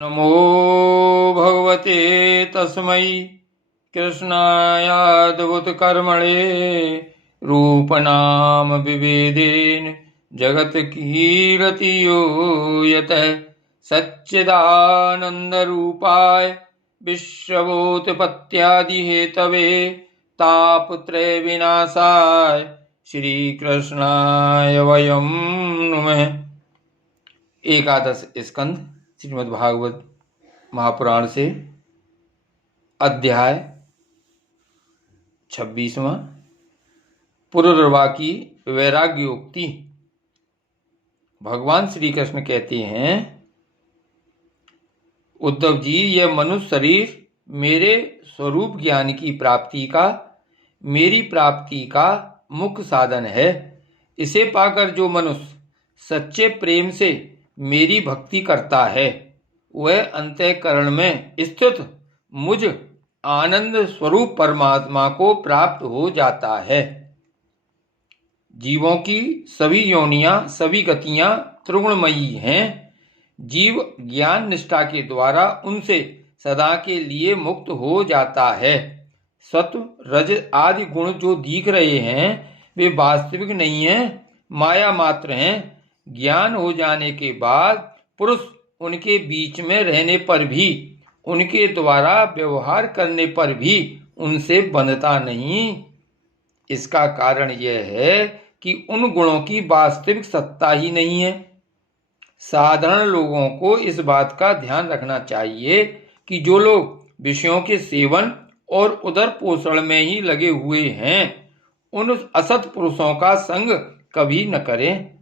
नमो भगवते तस्मै कृष्णायाद्भुतकर्मणे रूपनाम विभेदेन जगत कीर्तियो यतः सच्चिदानन्दरूपाय विश्वोत्पत्त्यादिहेतवे तापत्रय विनाशाय श्रीकृष्णाय वयं नुमः। एकादश स्कंद श्रीमद् भागवत महापुराण से अध्याय 26वां पुरुरवा की वैराग्योक्ति। भगवान श्री कृष्ण कहते हैं, उद्धव जी, यह मनुष्य शरीर मेरे स्वरूप ज्ञान की प्राप्ति का, मेरी प्राप्ति का मुख्य साधन है। इसे पाकर जो मनुष्य सच्चे प्रेम से मेरी भक्ति करता है वह अंतःकरण में स्थित मुझ आनंद स्वरूप परमात्मा को प्राप्त हो जाता है। जीवों की सभी योनियां, सभी गतियां त्रिगुणमयी हैं। जीव ज्ञान निष्ठा के द्वारा उनसे सदा के लिए मुक्त हो जाता है। सत्व रज आदि गुण जो दिख रहे हैं वे वास्तविक नहीं हैं, माया मात्र हैं। ज्ञान हो जाने के बाद पुरुष उनके बीच में रहने पर भी, उनके द्वारा व्यवहार करने पर भी उनसे बंधता नहीं। इसका कारण यह है कि उन गुणों की वास्तविक सत्ता ही नहीं है। साधारण लोगों को इस बात का ध्यान रखना चाहिए कि जो लोग विषयों के सेवन और उदर पोषण में ही लगे हुए हैं उन असत पुरुषों का संग कभी न करें,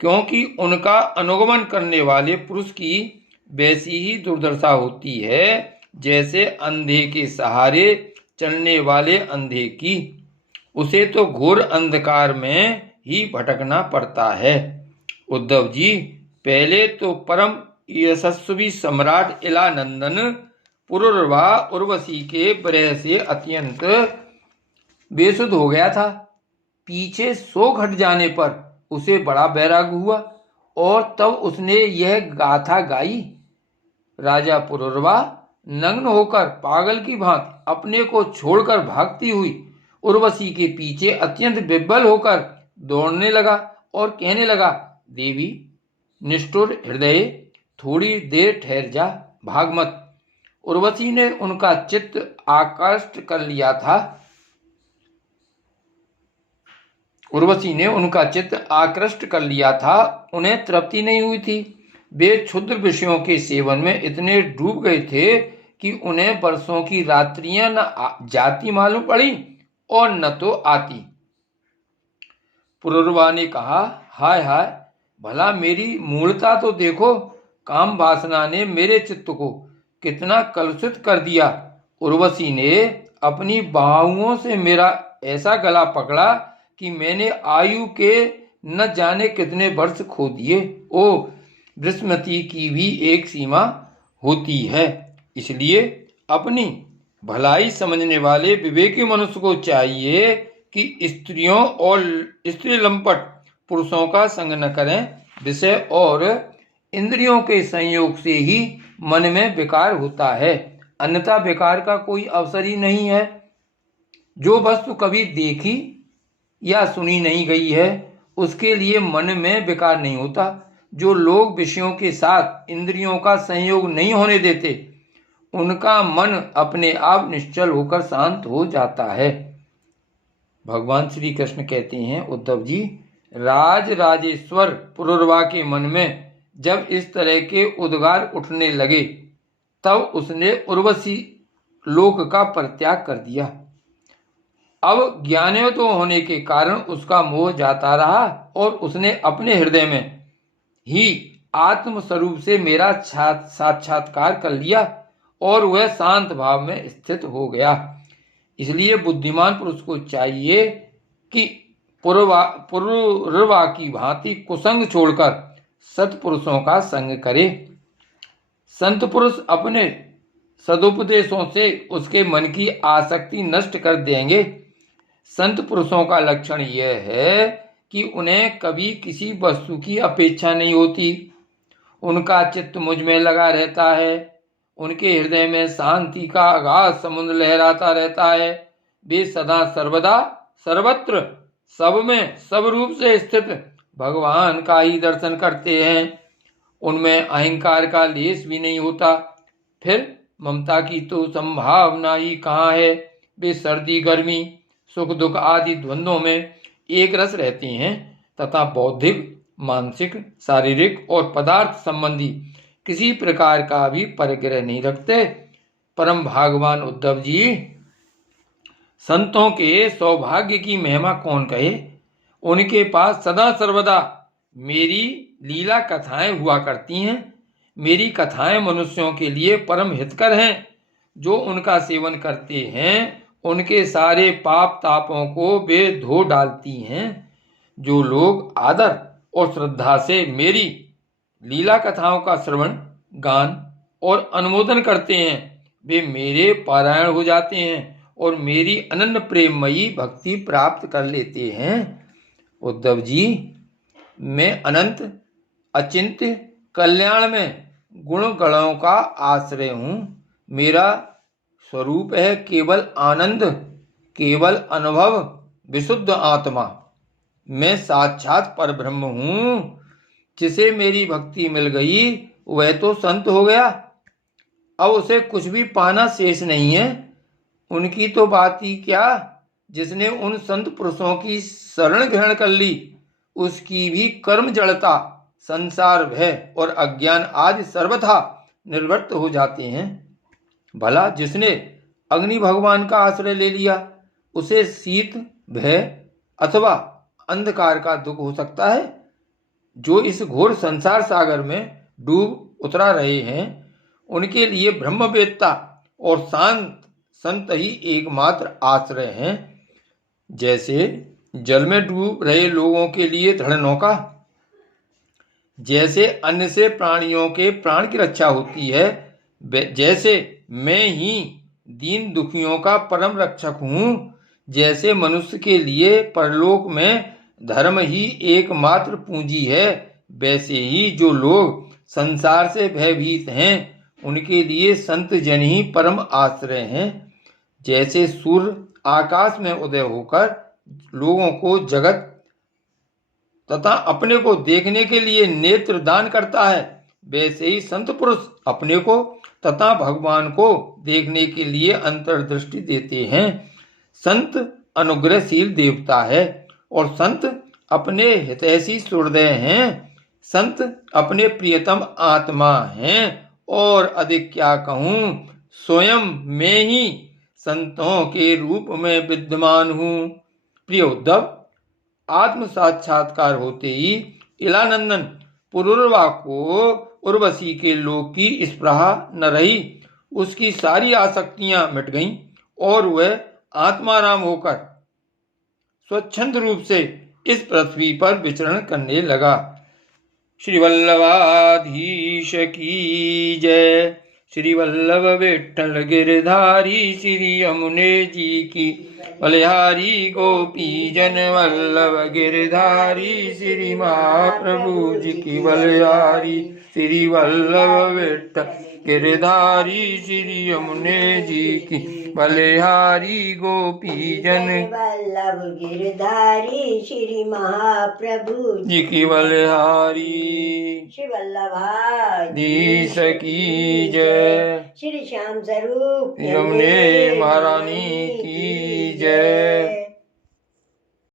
क्योंकि उनका अनुगमन करने वाले पुरुष की वैसी ही दुर्दशा होती है जैसे अंधे के सहारे चलने वाले अंधे की। उसे तो घोर अंधकार में ही भटकना पड़ता है। उद्धव जी, पहले तो परम यशस्वी सम्राट इलानंदन पुरुरवा उर्वशी के विरह से अत्यंत बेसुध हो गया था। पीछे 100 घट जाने पर उसे बड़ा वैराग हुआ और तब उसने यह गाथा गाई। राजा पुरुरवा नग्न होकर पागल की भांति अपने को छोड़कर भागती हुई उर्वशी के पीछे अत्यंत विह्वल होकर दौड़ने लगा और कहने लगा, देवी निष्ठुर हृदय, थोड़ी देर ठहर जा, भाग मत। उर्वशी ने उनका चित्त आकृष्ट कर लिया था। उन्हें तृप्ति नहीं हुई थी। वे क्षुद्र विषयों के सेवन में इतने डूब गए थे कि उन्हें वर्षों की रात्रियां न जाती मालूम पड़ी और न तो आती। पुरुरवा ने कहा, हाय हाय, भला मेरी मूलता तो देखो। काम वासना ने मेरे चित्त को कितना कलुषित कर दिया। उर्वशी ने अपनी बाहुओं से मेरा ऐसा गला पकड़ा कि मैंने आयु के न जाने कितने वर्ष खो दिए। ओ, वृष्मति की भी एक सीमा होती है। इसलिए अपनी भलाई समझने वाले विवेकी मनुष्य को चाहिए कि स्त्रियों और स्त्री लंपट पुरुषों का संग न करें। विषय और इंद्रियों के संयोग से ही मन में विकार होता है, अन्यथा विकार का कोई अवसर ही नहीं है। जो वस्तु कभी देखी या सुनी नहीं गई है उसके लिए मन में विकार नहीं होता। जो लोग विषयों के साथ इंद्रियों का संयोग नहीं होने देते उनका मन अपने आप निश्चल होकर शांत हो जाता है। भगवान श्री कृष्ण कहते हैं, उद्धव जी, राजेश्वर पुरुरवा के मन में जब इस तरह के उद्गार उठने लगे तब उसने उर्वशी लोक का परित्याग कर दिया। अब ज्ञानयुक्त होने के कारण उसका मोह जाता रहा और उसने अपने हृदय में ही आत्म स्वरूप से मेरा साक्षात्कार कर लिया और वह शांत भाव में स्थित हो गया। इसलिए बुद्धिमान पुरुष को चाहिए कि पुरुरवा की भांति कुसंग छोड़कर सत्पुरुषों का संग करे। संत पुरुष अपने सदुपदेशों से उसके मन की आसक्ति नष्ट कर देंगे। संत पुरुषों का लक्षण यह है कि उन्हें कभी किसी वस्तु की अपेक्षा नहीं होती। उनका चित्त मुझ में लगा रहता है। उनके हृदय में शांति का अगाध समुद्र लहराता रहता है। वे सदा सर्वदा सर्वत्र सब में सब रूप से स्थित भगवान का ही दर्शन करते हैं। उनमें अहंकार का लेश भी नहीं होता। फिर ममता की तो संभावना ही कहाँ है। वे सर्दी गर्मी सुख दुख आदि द्वंद्वों में एक रस रहते हैं तथा बौद्धिक मानसिक शारीरिक और पदार्थ संबंधी किसी प्रकार का भी परिग्रह नहीं रखते। परम भागवान उद्धव जी, संतों के सौभाग्य की महिमा कौन कहे। उनके पास सदा सर्वदा मेरी लीला कथाएं हुआ करती हैं। मेरी कथाएं मनुष्यों के लिए परम हितकर हैं। जो उनका सेवन करते हैं उनके सारे पाप तापों को वे धो डालती हैं। जो लोग आदर और श्रद्धा से मेरी लीला कथाओं का श्रवण गान और अनुमोदन करते हैं वे मेरे पारायण हो जाते हैं और मेरी अनन्य प्रेममयी भक्ति प्राप्त कर लेते हैं। उद्धव जी, मैं अनंत अचिंत्य कल्याण में गुण गणों का आश्रय हूँ। मेरा स्वरूप है केवल आनंद, केवल अनुभव, विशुद्ध आत्मा। मैं साक्षात परब्रह्म हूँ। जिसे मेरी भक्ति मिल गई वह तो संत हो गया। अब उसे कुछ भी पाना शेष नहीं है। उनकी तो बात ही क्या, जिसने उन संत पुरुषों की शरण ग्रहण कर ली उसकी भी कर्म जड़ता संसार भय और अज्ञान आदि सर्वथा निर्वृत्त हो जाते हैं। भला जिसने अग्नि भगवान का आश्रय ले लिया उसे शीत भय अथवा अंधकार का दुख हो सकता है। जो इस घोर संसार सागर में डूब उतरा रहे हैं उनके लिए ब्रह्मवेत्ता और शांत संत ही एकमात्र आश्रय हैं। जैसे जल में डूब रहे लोगों के लिए दृढ़ नौका, जैसे अन्न से प्राणियों के प्राण की रक्षा होती है, जैसे मैं ही दीन दुखियों का परम रक्षक हूँ, जैसे मनुष्य के लिए परलोक में धर्म ही एकमात्र पूंजी है, वैसे ही जो लोग संसार से भयभीत हैं उनके लिए संत जन ही परम आश्रय हैं। जैसे सूर्य आकाश में उदय होकर लोगों को जगत तथा अपने को देखने के लिए नेत्र दान करता है, वैसे ही संत पुरुष अपने को तथा भगवान को देखने के लिए अंतर्दृष्टि देते हैं। संत अनुग्रहशील देवता है और संत अपने हितैषी हृदय हैं। संत अपने प्रियतम आत्मा हैं और अधिक क्या कहूँ, स्वयं मैं ही संतों के रूप में विद्यमान हूँ। प्रिय उद्धव, आत्म साक्षात्कार होते ही इलानंदन पुरुरवा को उर्वशी के लोक की स्पृहा न रही। उसकी सारी आसक्तियां मिट गईं और वह आत्माराम होकर स्वच्छंद रूप से इस पृथ्वी पर विचरण करने लगा। श्री वल्लभाधीश की जय। श्री वल्लभ विठ्ठल गिरधारी श्री यमुने जी की बलिहारी गोपी जन वल्लभ गिरधारी श्री महाप्रभु जी की बलिहारी। श्री वल्लभ विठ्ठल गिरधारी श्री यमुने जी की बलिहारी गोपी जन वल्लभ गिरधारी श्री महाप्रभु जी की बलिहारी। श्री वल्लभाधीश की जय। श्री श्याम स्वरूप यमुने महारानी की जय।